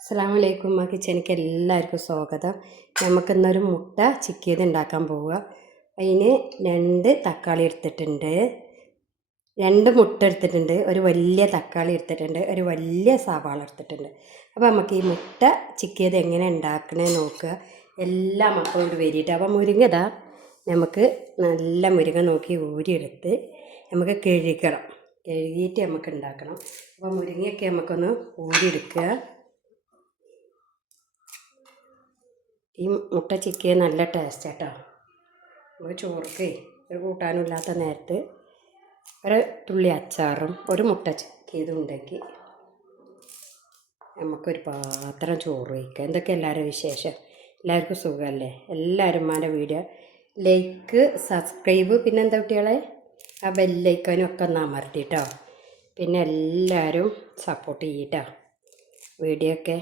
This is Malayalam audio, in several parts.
അസ്സാം വലൈക്കും ആ എനിക്ക് എല്ലാവർക്കും സ്വാഗതം. നമുക്കിന്നൊരു മുട്ട ചിക്കിയത് ഉണ്ടാക്കാൻ പോവുക. അതിന് രണ്ട് തക്കാളി എടുത്തിട്ടുണ്ട്. രണ്ട് മുട്ട എടുത്തിട്ടുണ്ട്. ഒരു വലിയ തക്കാളി എടുത്തിട്ടുണ്ട്. ഒരു വലിയ സവാള എടുത്തിട്ടുണ്ട്. അപ്പോൾ നമുക്ക് ഈ മുട്ട ചിക്കിയത് എങ്ങനെ ഉണ്ടാക്കണേ നോക്കുക. എല്ലാം മക്കളും കൊണ്ട് വരിയിട്ട് അപ്പോൾ മുരിങ്ങതാ നമുക്ക് നല്ല മുരിങ്ങ നോക്കി ഊരിയെടുത്ത് നമുക്ക് കഴുകണം. കഴുകിയിട്ട് നമുക്ക് ഉണ്ടാക്കണം. അപ്പോൾ മുരിങ്ങയൊക്കെ നമുക്കൊന്ന് ഊരിയെടുക്കുക. ഈ മുട്ട ചിക്കിയ നല്ല ടേസ്റ്റ് കേട്ടോ ഒരു ചോർക്ക് ഒരു കൂട്ടാനില്ലാത്ത നേരത്ത് ഒരു തുള്ളി അച്ചാറും ഒരു മുട്ട ചിക്കിയതും ഉണ്ടാക്കി നമുക്കൊരു പാത്രം ചോറ് വയ്ക്കുക എന്തൊക്കെ എല്ലാവരും വിശേഷം? എല്ലാവർക്കും സുഖമല്ലേ എല്ലാവരും മാന്റെ വീഡിയോ ലൈക്ക് സബ്സ്ക്രൈബ് പിന്നെ എന്താ കുട്ടികളെ? ആ ബെല്ലൈക്കാനും ഒക്കെ ഒന്ന് അമർത്തിട്ടോ പിന്നെ എല്ലാവരും സപ്പോർട്ട് ചെയ്യട്ടോ വീഡിയോ ഒക്കെ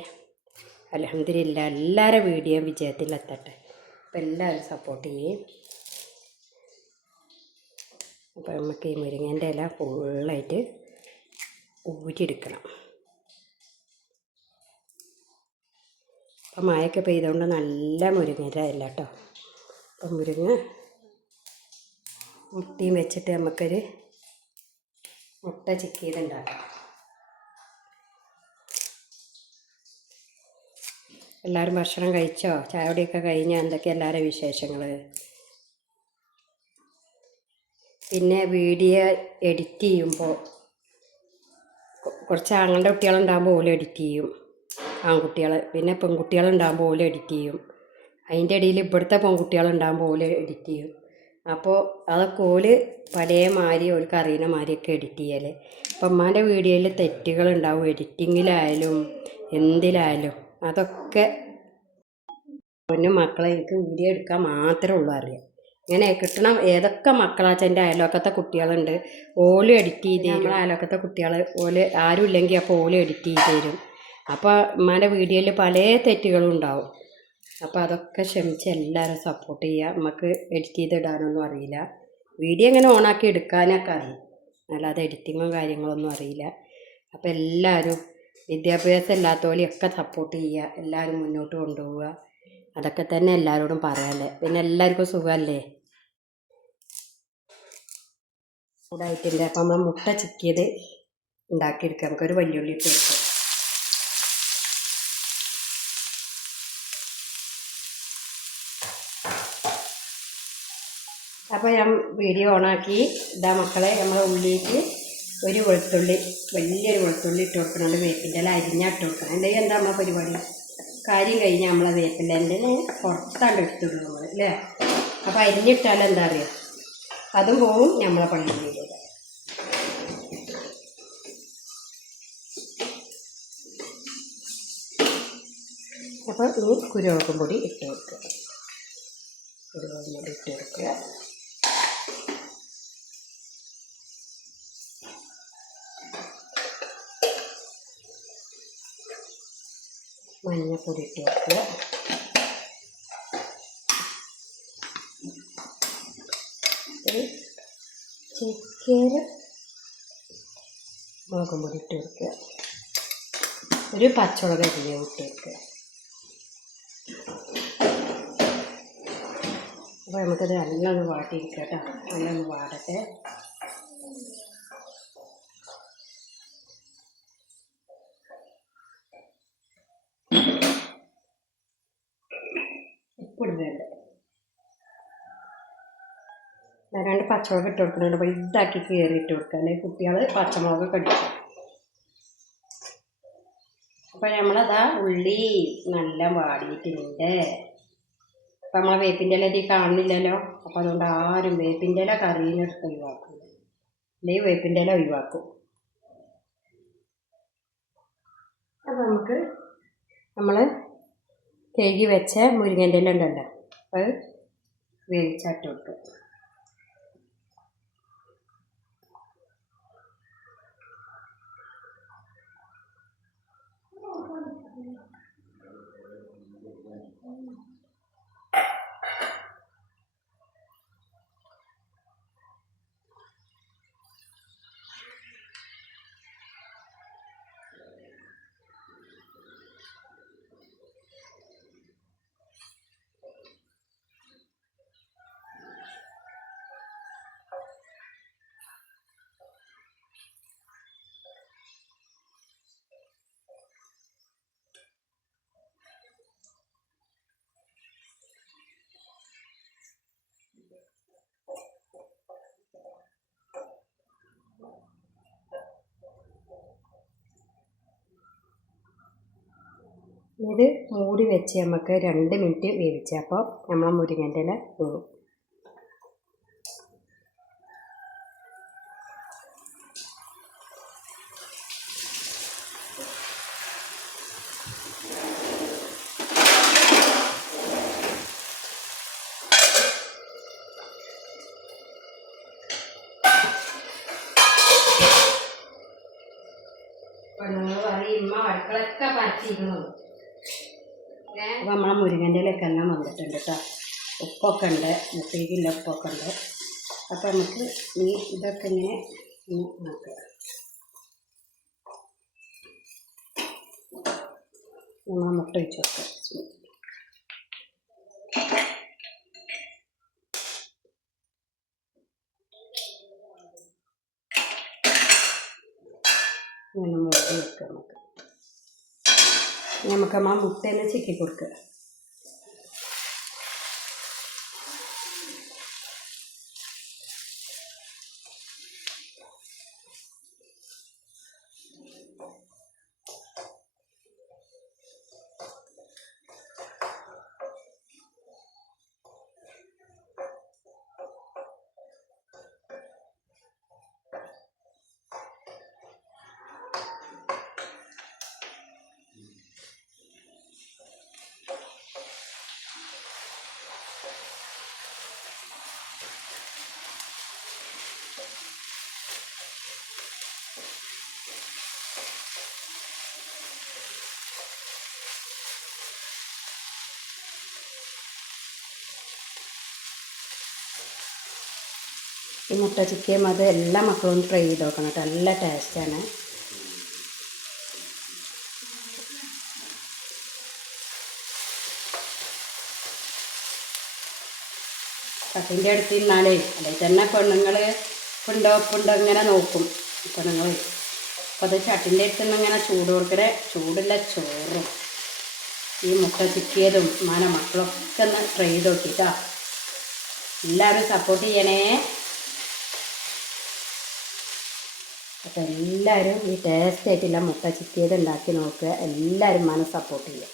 അലഹമില്ല എല്ലാവരുടെ വീഡിയോ വിജയത്തിലെത്തട്ടെ. അപ്പം എല്ലാവരും സപ്പോർട്ട് ചെയ്യും. അപ്പോൾ നമുക്ക് ഈ മുരിങ്ങേന്റെ ഇല ഫുള്ളായിട്ട് ഊരിയെടുക്കണം അപ്പം മഴയൊക്കെ പെയ്തുകൊണ്ട് നല്ല മുരിങ്ങേന്റെ ഇല കേട്ടോ അപ്പം മുരിങ്ങ മുട്ടിയും വെച്ചിട്ട് നമുക്കൊരു മുട്ട ചിക്കിയതുണ്ടാക്കാം എല്ലാവരും ഭക്ഷണം കഴിച്ചോ? ചായപൊടിയൊക്കെ കഴിഞ്ഞാൽ എന്തൊക്കെ എല്ലാവരും വിശേഷങ്ങൾ പിന്നെ വീഡിയോ എഡിറ്റ് ചെയ്യുമ്പോൾ കുറച്ച് ആങ്ങളുടെ കുട്ടികളുണ്ടാകുമ്പോൾ ഓലും എഡിറ്റ് ചെയ്യും. ആൺകുട്ടികൾ പിന്നെ പെൺകുട്ടികളുണ്ടാകുമ്പോൾ ഓലും എഡിറ്റ് ചെയ്യും. അതിന്റെ ഇടയിൽ ഇവിടുത്തെ പെൺകുട്ടികളുണ്ടാകുമ്പോൾ ഓൽ എഡിറ്റ് ചെയ്യും. അപ്പോൾ അതൊക്കെ ഓൽ പല മാതിരി ഓൾക്ക് അറിയുന്ന മാതിരിയൊക്കെ എഡിറ്റ് ചെയ്യൽ. അപ്പം അമ്മാന്റെ വീഡിയോയിൽ തെറ്റുകളുണ്ടാവും. എഡിറ്റിങ്ങിലായാലും എന്തിലായാലും. അതൊക്കെ പൊന്നു മക്കളെ എനിക്ക് വീഡിയോ എടുക്കാൻ മാത്രമേ ഉള്ളൂ അറിയാം. ഇങ്ങനെ കിട്ടണം ഏതൊക്കെ മക്കളാച്ച എന്റെ അയലോക്കത്തെ കുട്ടികളുണ്ട് ഓൽ എഡിറ്റ് ചെയ്ത് തരും. അയലോക്കത്തെ കുട്ടികൾ ഓൽ ആരും ഇല്ലെങ്കിൽ അപ്പോൾ ഓൽ എഡിറ്റ് ചെയ്ത് തരും. അപ്പോൾ ഉമ്മാന്റെ വീഡിയോയിൽ പല തെറ്റുകളും ഉണ്ടാവും. അപ്പോൾ അതൊക്കെ ക്ഷമിച്ച് എല്ലാവരും സപ്പോർട്ട് ചെയ്യുക നമുക്ക് എഡിറ്റ് ചെയ്തിടാനൊന്നും അറിയില്ല. വീഡിയോ എങ്ങനെ ഓണാക്കി എടുക്കാനൊക്കെ അറിയും. അല്ലാതെ എഡിറ്റിങ്ങും കാര്യങ്ങളൊന്നും അറിയില്ല. അപ്പോൾ എല്ലാവരും വിദ്യാഭ്യാസം ഇല്ലാത്തവരെയൊക്കെ സപ്പോർട്ട് ചെയ്യുക എല്ലാവരും മുന്നോട്ട് കൊണ്ടുപോവുക. അതൊക്കെ തന്നെ എല്ലാവരോടും പറയാല്ലേ? പിന്നെ എല്ലാവർക്കും സുഖമല്ലേ? ചൂടായിട്ടുണ്ട് അപ്പം നമ്മൾ മുട്ട ചിക്കിയത് ഉണ്ടാക്കിയെടുക്കാം. നമുക്കൊരു വല്യുള്ളി ഇട്ട് അപ്പോൾ ഞാൻ വീഡിയോ ഓണാക്കി. ഇതാ മക്കളെ നമ്മളെ ഉള്ളിലേക്ക് ഒരു വെളുത്തുള്ളി വലിയൊരു വെളുത്തുള്ളി ഇട്ട് കൊടുക്കുന്നുണ്ട് വേപ്പിന്റെ ഇല അരിഞ്ഞാട്ട് കൊടുക്കണം. അല്ലെങ്കിൽ എന്താ നമ്മളെ പരിപാടി? കാര്യം കഴിഞ്ഞാൽ നമ്മളെ വേപ്പിന്റെ ഇല പുറത്താണ്ട് എടുത്തിടുന്നത് നമ്മൾ അല്ലേ? അപ്പോൾ അരിഞ്ഞിട്ടാൽ എന്താ അറിയാം? അതും പോവും നമ്മളെ പള്ളിയിലേക്ക് അപ്പോൾ ഈ കുരുമുളകും പൊടി ഇട്ട് കൊടുക്കുക. കുരുമുളകും പൊടി ഇട്ട് കൊടുക്കുക. മഞ്ഞൾപ്പൊടി ഇട്ട് വെക്കുക ഒരു ചിക്കൻ മുളകും പൊടി ഇട്ട് വെക്കുക ഒരു പച്ചമുളക് ഇതിലേ ഇട്ട് വെക്കുക അപ്പോൾ നമുക്കത് നല്ലൊന്ന് വാട്ടിയിരിക്കാം കേട്ടോ. നല്ലൊന്ന് വാടട്ടെ. ഉപ്പിടുന്നുണ്ട് രണ്ട് പച്ചമുളക് ഇട്ട് കൊടുക്കുന്നുണ്ട്. ഇതാക്കി കയറി ഇട്ട് അല്ലെങ്കിൽ കുട്ടികൾ പച്ചമുളക് കടിക്കും അപ്പോൾ നമ്മളതാ ഉള്ളി നല്ല വാടിയിട്ടുണ്ട്. അപ്പം നമ്മളെ വേപ്പിന്റെ ഇല ഇതിൽ കാണുന്നില്ലല്ലോ? അപ്പോൾ അതുകൊണ്ട് ആരും വേപ്പിന്റെ ഇല കറിയിനെടുത്ത് ഒഴിവാക്കും അല്ലെങ്കിൽ വേപ്പിന്റെ ഇല ഒഴിവാക്കും. അപ്പോൾ നമുക്ക് നമ്മൾ കഴുകി വെച്ച മുരിങ്ങന്റെ ഉണ്ടല്ലോ. അത് വേവിച്ചിട്ട് ഇത് മൂടി വെച്ച് നമുക്ക് രണ്ട് മിനിറ്റ് വേവിച്ച് അപ്പോൾ നമ്മളെ മുരിങ്ങന്റെ ഇല വേവും നമ്മൾ പറയും ഇമ്മ അടുക്കളൊക്കെ പരത്തിയിരുന്നു അപ്പോൾ നമ്മളെ മുരിങ്ങന്റെ ഇലയൊക്കെ എല്ലാം വന്നിട്ടുണ്ട് കേട്ടോ. ഉപ്പൊക്കെ ഉണ്ട്. മുട്ടേക്കില്ല ഉപ്പൊക്കെ ഉണ്ട്. അപ്പോൾ നമുക്ക് ഈ ഇതൊക്കെ ഇങ്ങനെ നോക്കുക നമ്മൾ മുട്ട വെച്ച് വെക്കാം. ഇങ്ങനെ മുട്ട വെക്കാം നമുക്ക്. നമുക്ക് ആ മുട്ടേനെ ചിക്കി കൊടുക്കുക. ഈ മുട്ട ചിക്കയും അത് എല്ലാ മക്കളും ട്രൈ ചെയ്ത് നോക്കണം കേട്ടോ. നല്ല ടേസ്റ്റാണ് കട്ടിന്റെ അടുത്ത് നിന്നാലേ അല്ലെങ്കിൽ തന്നെ പെണ്ണുങ്ങൾ ഉണ്ടോ ഉണ്ടോ ഇങ്ങനെ നോക്കും പെണ്ണുങ്ങൾ അപ്പോൾ അത് ചട്ടിന്റെ അടുത്ത് നിന്ന് ഇങ്ങനെ ചൂട് കൊടുക്കണ ചൂടുള്ള ചോറും ഈ മുട്ട ചിക്കിയതും മാന മക്കളൊക്കെ ഒന്ന് ട്രൈ ചെയ്ത് നോക്കിട്ടാ. എല്ലാവരും സപ്പോർട്ട് ചെയ്യണേ അപ്പോൾ എല്ലാവരും ഈ ടേസ്റ്റ് ആയിട്ടുള്ള മുട്ട ചിക്കിയത് ഉണ്ടാക്കി നോക്കുക. എല്ലാവരും മന സപ്പോർട്ട് ചെയ്യുക.